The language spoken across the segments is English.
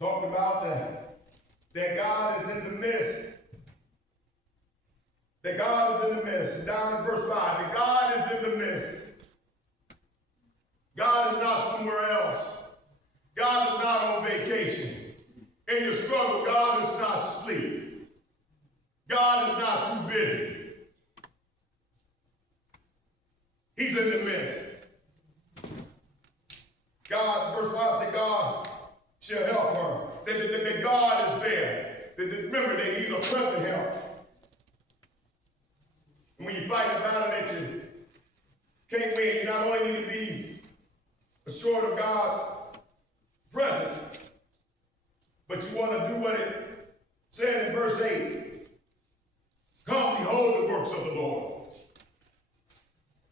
Talking about that God is in the midst. That God is in the midst. Down in verse 5, that God is in the midst. God is not somewhere else. God is not on vacation. In your struggle, God is not asleep. God is not too busy. He's in the midst. God, verse 5 says, God shall help her. That God is there. Remember that he's a present help. And when you fight a battle that you can't win, you not only need to be assured of God's presence, but you want to do what it said in verse 8. Come, behold the works of the Lord.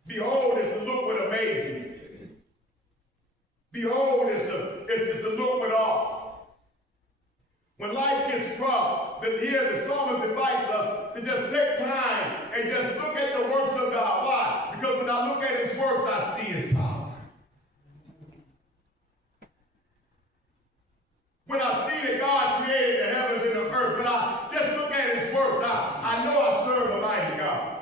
Behold is to look with amazement. Behold is to look with awe. When life gets rough, here the psalmist invites us to just take time and just look at the works of God. Why? Because when I look at his works, I see his power. When I see that God created the heavens and the earth, when I just look at his works, I know I serve a mighty God.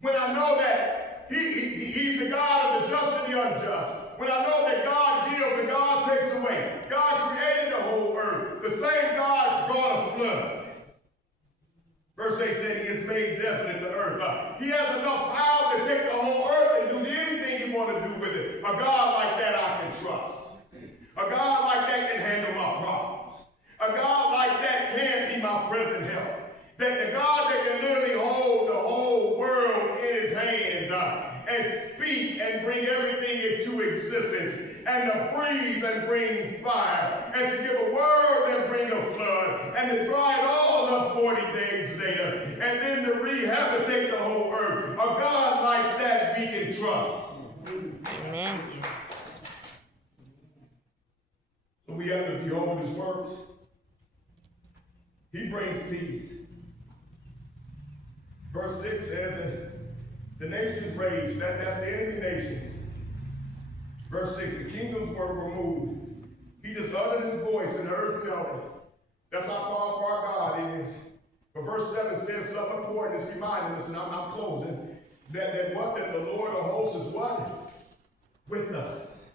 When I know that he's the God of the just and the unjust. When I know that God gives and God takes away. God created the whole earth. The same God brought a flood. Verse 8 said he has made desolate the earth. He has enough power to take the whole earth and do anything he wants to do with it. A God like that I can trust. A God like that can handle my problems. A God like that can be my present help. That the God that can literally hold the whole world in his hands and speak and bring everything into existence, and to breathe and bring fire, and to give a word and bring a flood, and to dry it all up 40 days later, and then to rehabilitate the whole earth. A God like that we can trust. Amen. So we have to behold his works. He brings peace. Verse 6 says that the nations raged. That's the enemy nations. Verse 6, the kingdoms were removed. He just uttered his voice and the earth melted. That's how powerful our God is. But verse 7 says something important. It's reminding us, and I'm closing, that the Lord of hosts is what? With us.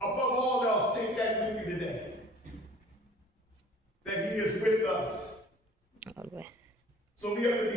Above all else, take that with you today. That he is with us. Always. So we have to